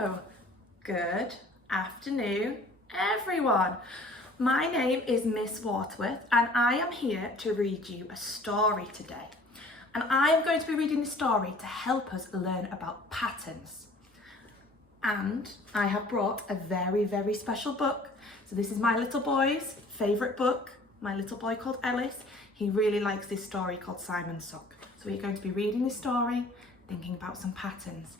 Hello, good afternoon everyone. My name is Miss Waterworth and I am here to read you a story today. And I am going to be reading the story to help us learn about patterns. And I have brought a very, very special book. So this is my little boy's favourite book, my little boy called Ellis. He really likes this story called Simon's Sock. So we're going to be reading this story, thinking about some patterns.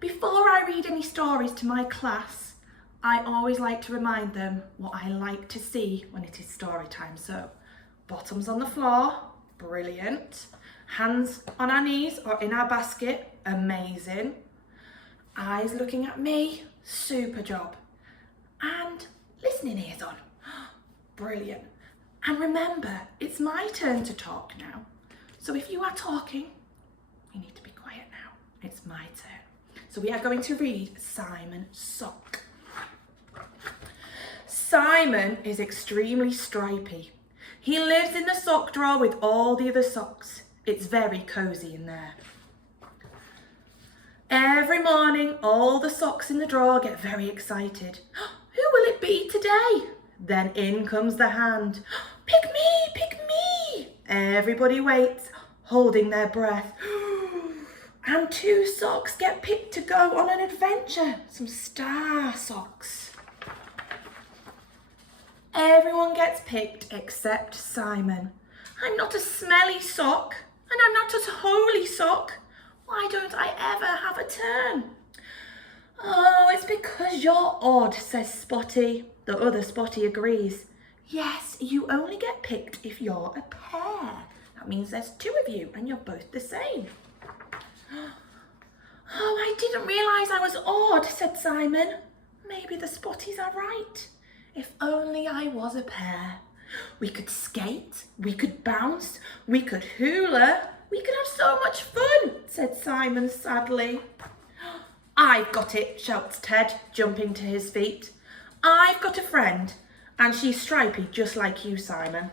Before I read any stories to my class, I always like to remind them what I like to see when it is story time. So, bottoms on the floor, brilliant. Hands on our knees or in our basket, amazing. Eyes looking at me, super job. And listening ears on, brilliant. And remember, it's my turn to talk now. So if you are talking, you need to be quiet now. It's my turn. So we are going to read Simon's Sock. Simon is extremely stripy. He lives in the sock drawer with all the other socks. It's very cosy in there. Every morning, all the socks in the drawer get very excited. Who will it be today? Then in comes the hand. Pick me, pick me. Everybody waits, holding their breath. And 2 socks get picked to go on an adventure. Some star socks. Everyone gets picked except Simon. I'm not a smelly sock, and I'm not a holy sock. Why don't I ever have a turn? Oh, it's because you're odd, says Spotty. The other Spotty agrees. Yes, you only get picked if you're a pair. That means there's 2 of you and you're both the same. Oh, I didn't realise I was odd, said Simon. Maybe the Spotties are right. If only I was a pair. We could skate, we could bounce, we could hula, we could have so much fun, said Simon sadly. I've got it, shouts Ted, jumping to his feet. I've got a friend, and she's stripy just like you, Simon.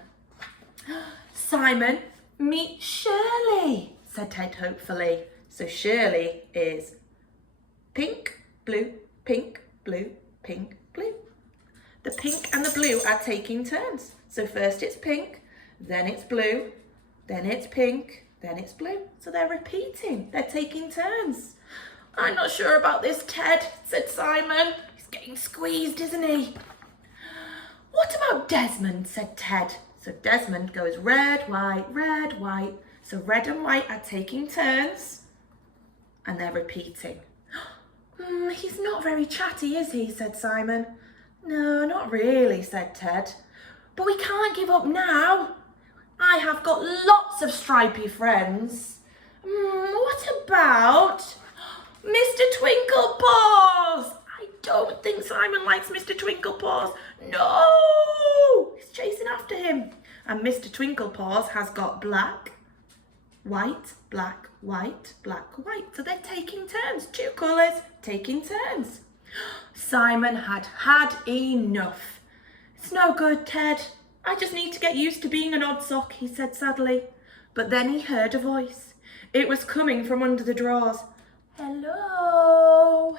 Simon, meet Shirley, said Ted hopefully. So Shirley is pink, blue, pink, blue, pink, blue. The pink and the blue are taking turns. So first it's pink, then it's blue, then it's pink, then it's blue. So they're repeating, they're taking turns. I'm not sure about this, Ted, said Simon. He's getting squeezed, isn't he? What about Desmond, said Ted. So Desmond goes red, white, red, white. So red and white are taking turns and they're repeating. He's not very chatty, is he, said Simon. No, not really, said Ted. But we can't give up now. I have got lots of stripy friends. What about Mr. Twinklepaws? I don't think Simon likes Mr. Twinklepaws. No! He's chasing after him. And Mr. Twinklepaws has got black, white, black, white, black, white. So they're taking turns. 2 colours, taking turns. Simon had had enough. It's no good, Ted. I just need to get used to being an odd sock, he said sadly. But then he heard a voice. It was coming from under the drawers. Hello?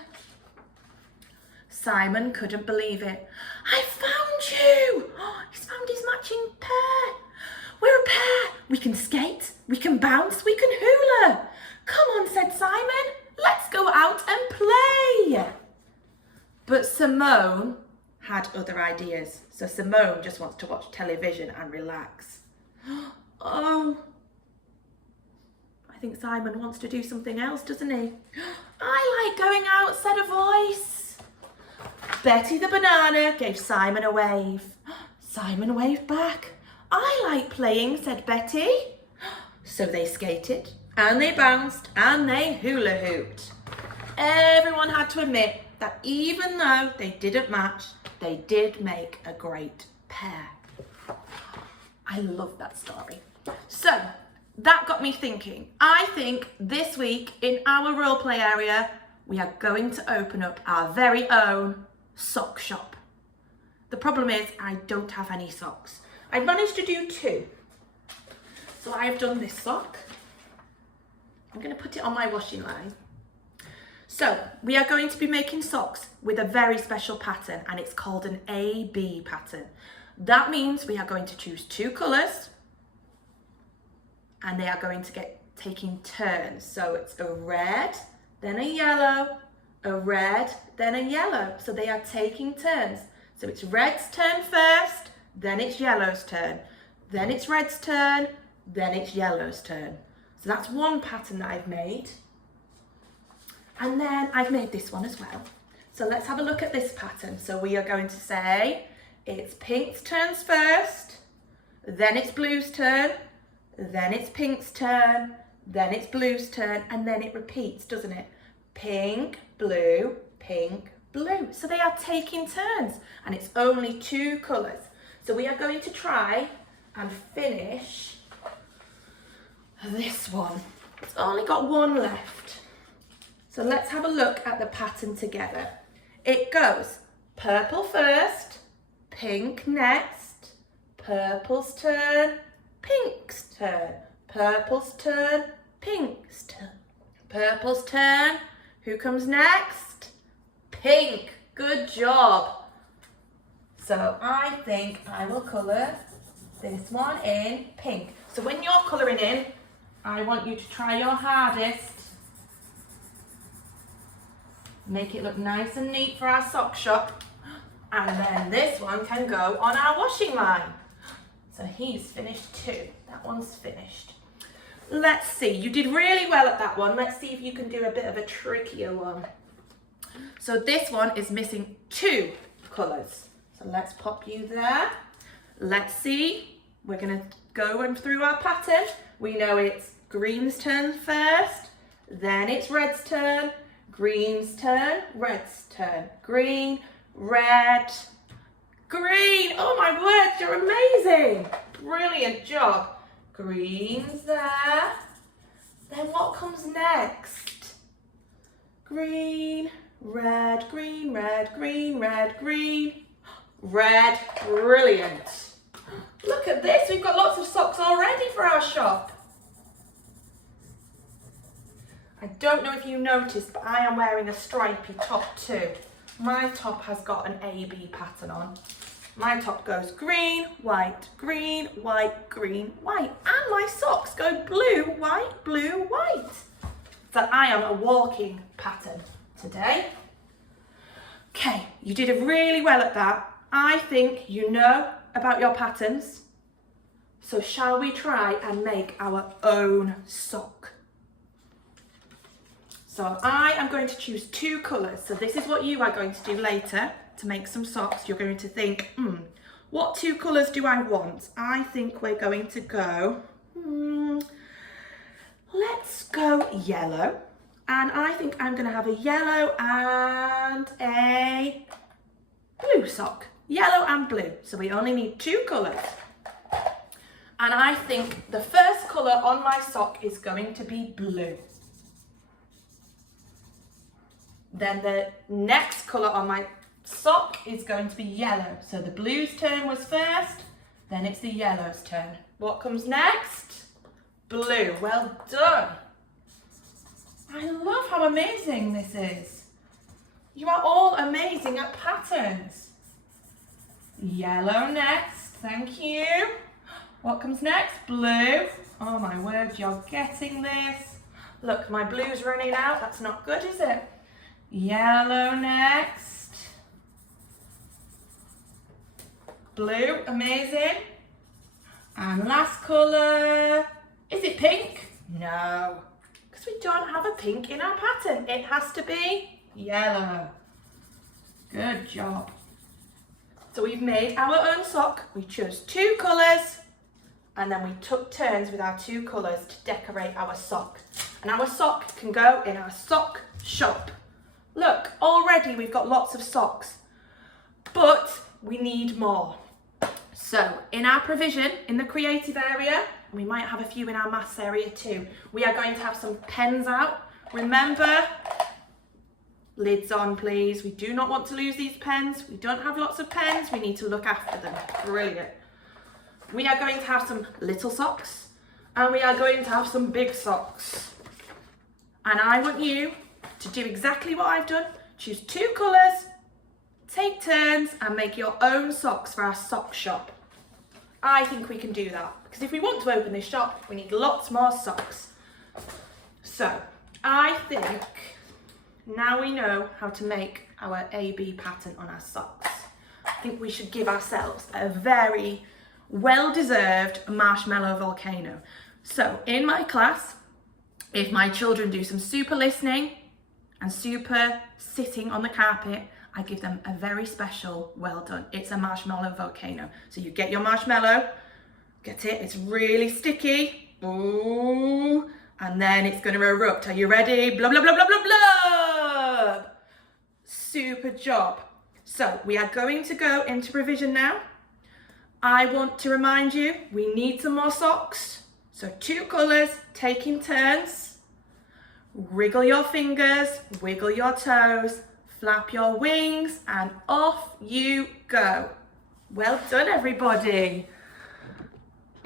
Simon couldn't believe it. I found you! He's found his matching pair. We're a pair. We can skate, we can bounce, we can hula. Come on, said Simon. Let's go out and play. But Simone had other ideas. So Simone just wants to watch television and relax. Oh, I think Simon wants to do something else, doesn't he? I like going out, said a voice. Betty the banana gave Simon a wave. Simon waved back. I like playing, said Betty. So they skated and they bounced and they hula hooped. Everyone had to admit that even though they didn't match, they did make a great pair. I love that story. So that got me thinking. I think this week in our role play area, we are going to open up our very own sock shop. The problem is I don't have any socks. I managed to do 2. So I've done this sock. I'm going to put it on my washing line. So we are going to be making socks with a very special pattern, and it's called an AB pattern. That means we are going to choose 2 colours and they are going to get taking turns. So it's a red, then a yellow, a red, then a yellow. So they are taking turns. So it's red's turn first, then it's yellow's turn, then it's red's turn, then it's yellow's turn. So that's one pattern that I've made. And then I've made this one as well. So let's have a look at this pattern. So we are going to say it's pink's turns first, then it's blue's turn, then it's pink's turn, then it's blue's turn, and then it repeats, doesn't it? Pink, blue, pink, blue. So they are taking turns, and it's only 2 colours. So we are going to try and finish this one. It's only got 1 left. So let's have a look at the pattern together. It goes purple first, pink next, purple's turn, pink's turn, purple's turn, pink's turn, purple's turn. Who comes next? Pink. Good job. So I think I will colour this one in pink. So when you're colouring in, I want you to try your hardest. Make it look nice and neat for our sock shop. And then this one can go on our washing line. So he's finished 2. That one's finished. Let's see, you did really well at that one. Let's see if you can do a bit of a trickier one. So this one is missing 2 colours. So let's pop you there. Let's see, we're gonna go through our pattern. We know it's green's turn first, then it's red's turn, green's turn, red's turn, green, red, green. Oh my word, you're amazing. Brilliant job. Green's there. Then what comes next? Green, red, green, red, green, red, green, red. Brilliant. Look at this, we've got lots of socks already for our shop. I don't know if you noticed, but I am wearing a stripy top too. My top has got an AB pattern on. My top goes green, white, green, white, green, white. And my socks go blue, white. So I am a walking pattern today. Okay, you did really well at that. I think you know about your patterns. So shall we try and make our own sock? So I am going to choose 2 colours. So this is what you are going to do later to make some socks. You're going to think, what 2 colours do I want? I think we're going to go, let's go yellow. And I think I'm going to have a yellow and a blue sock. Yellow and blue. So we only need 2 colours. And I think the first colour on my sock is going to be blue. Then the next colour on my sock is going to be yellow. So the blue's turn was first, then it's the yellow's turn. What comes next? Blue. Well done. I love how amazing this is. You are all amazing at patterns. Yellow next. Thank you. What comes next? Blue. Oh my word, you're getting this. Look, my blue's running out. That's not good, is it? Yellow next. Blue, amazing. And last colour, is it pink? No, because we don't have a pink in our pattern. It has to be yellow. Good job. So we've made our own sock. We chose 2 colours and then we took turns with our 2 colours to decorate our sock. And our sock can go in our sock shop. Look, already we've got lots of socks, but we need more. So in our provision, in the creative area, we might have a few in our maths area too, we are going to have some pens out. Remember, lids on please. We do not want to lose these pens. We don't have lots of pens. We need to look after them. Brilliant. We are going to have some little socks and we are going to have some big socks. And I want you to do exactly what I've done. Choose 2 colours, take turns and make your own socks for our sock shop. I think we can do that because if we want to open this shop, we need lots more socks. So I think now we know how to make our AB pattern on our socks. I think we should give ourselves a very well-deserved marshmallow volcano. So in my class, if my children do some super listening and super sitting on the carpet, I give them a very special well done. It's a marshmallow volcano. So you get your marshmallow, get it, it's really sticky. Ooh, and then it's gonna erupt. Are you ready? Blah, blah, blah, blah, blah, blah. Super job. So we are going to go into revision now. I want to remind you, we need some more socks. So 2 colours, taking turns. Wriggle your fingers, wiggle your toes, flap your wings, and off you go. Well done, everybody.